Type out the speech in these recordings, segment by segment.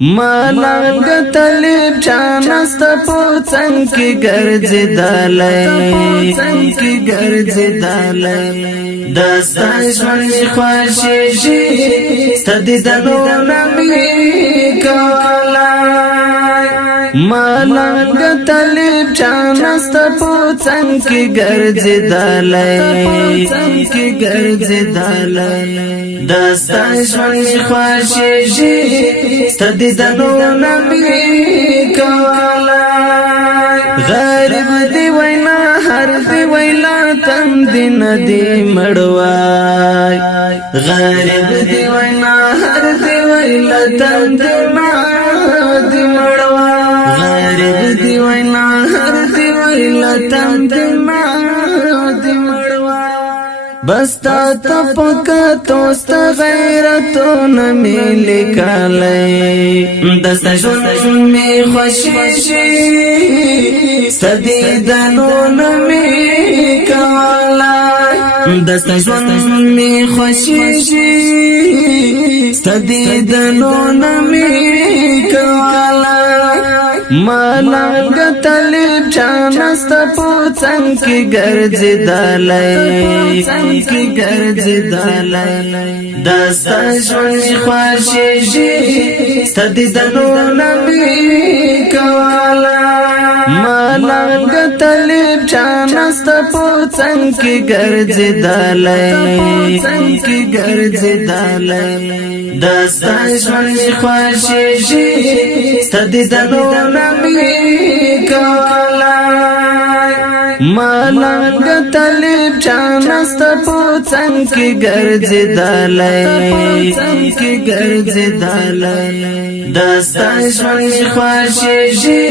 ملنګ طالب چانست پوڅنګ کی ګرځیدلای دستا ژوند خوښیږي ستدي دنو نمی کولای ملنګ طالب چانست پوڅنګ کی ګرځیدلای دستا ژوند خوښیږي ستدي دنو نمی کولای غریب دی وینا هر دی ویلا تم دی ندی مړوای غریب دی وینا هر دی ویلا تم دی ندی مړوای غریب دی وینا هر دی ویلا تم دی ندی مړوای بستا تپکا توست غیرتو نمی لکالی دستا ژوند می خوشیشی ستدی دنو نمی کولی دستا ژوند می خوشیشی ستدی دنو نمی کولی ملنګ طالب چانست پوڅنګ کی ګرځیدلای دستا ژوند خوښیږي ستدي دنو نمی کولای ملنګ طالب چانست پوڅنګ کی ګرځیدلای دستا ژوند خوښیږي ستدي دنو نمی کولای ملنګ طالب چانست پوڅنګ کی ګرځیدلای دستا ژوند خوښیږي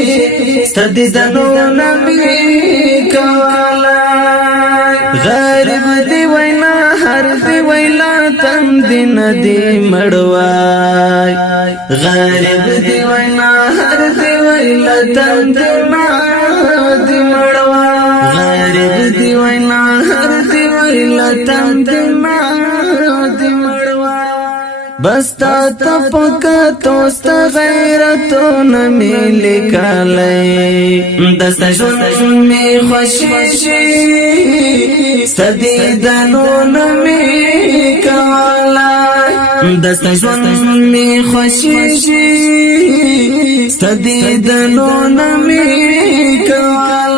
ستدي دنو نمی کولای غریب دی وینا هر دی ویلا تم دی ندی مړوای غریب دی وینا هر دی ویلا تم دی ندی مړوای غریب دی وینا هر دی ویلا تم دی ندی مړوای بستا تپکا توست غیرتو نمی لکالی دستا ژوند می خوشیشی ستدی دنو نمی کولای دستا ژوند می خوشیشی ستدی دنو نمی کولای